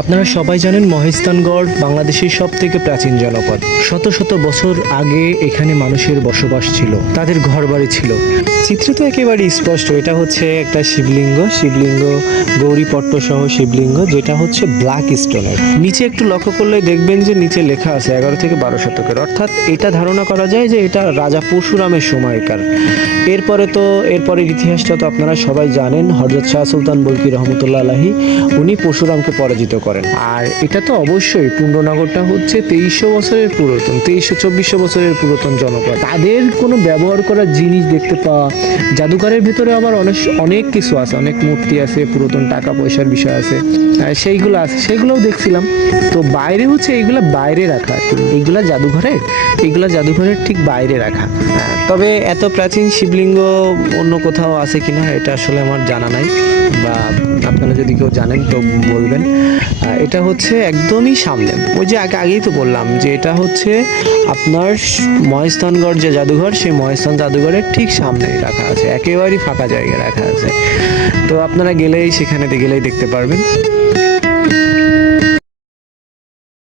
আপনারা সবাই জানেন মহেস্থানগড় বাংলাদেশের সব থেকে প্রাচীন জনপদ। শত শত বছর আগে এখানে মানুষের বসবাস ছিল, তাদের ঘরবাড়ি ছিল। চিত্র তো একেবারে স্পষ্ট, এটা হচ্ছে একটা শিবলিঙ্গ গৌরীপট্ট সহ শিবলিঙ্গ, যেটা হচ্ছে ব্ল্যাক স্টোনের। নিচে একটু লক্ষ্য করলে দেখবেন যে নিচে লেখা আছে 11 থেকে 12 শতকের, অর্থাৎ এটা ধারণা করা যায় যে এটা রাজা পরশুরামের সময়কার। এরপরের ইতিহাসটা তো আপনারা সবাই জানেন। হযরত শাহ সুলতান বলকি রহমতুল্লাহ আলাইহি উনি পরশুরামকে পরাজিত করেন। আর এটা তো অবশ্যই পুণ্ডনগরটা হচ্ছে 2300 বছরের পুরাতন, 2300-2400 বছরের পুরাতন জনপদ। তাদের কোনো ব্যবহার করার জিনিস দেখতে পাওয়া, জাদুঘরের ভিতরে আবার অনেক কিছু আছে, অনেক মূর্তি আছে, পুরাতন টাকা পয়সার বিষয় আছে, সেইগুলোও দেখছিলাম। তো বাইরে হচ্ছে এইগুলা বাইরে রাখা, এইগুলা জাদুঘরের ঠিক বাইরে রাখা। তবে এত প্রাচীন শিবলিঙ্গ অন্য কোথাও আছে কিনা এটা আসলে আমার জানা নাই, বা আপনারা যদি কেউ জানেন তো বলবেন। এটা হচ্ছে একদমই সামনে, ওই যে আগেই তো বললাম যে এটা হচ্ছে আপনার মহেস্থানগড় যে জাদুঘর, সেই মহেস্থান জাদুঘরের ঠিক সামনেই রাখা আছে, একেবারেই ফাঁকা জায়গায় রাখা আছে। তো আপনারা সেখানে গেলেই দেখতে পারবেন।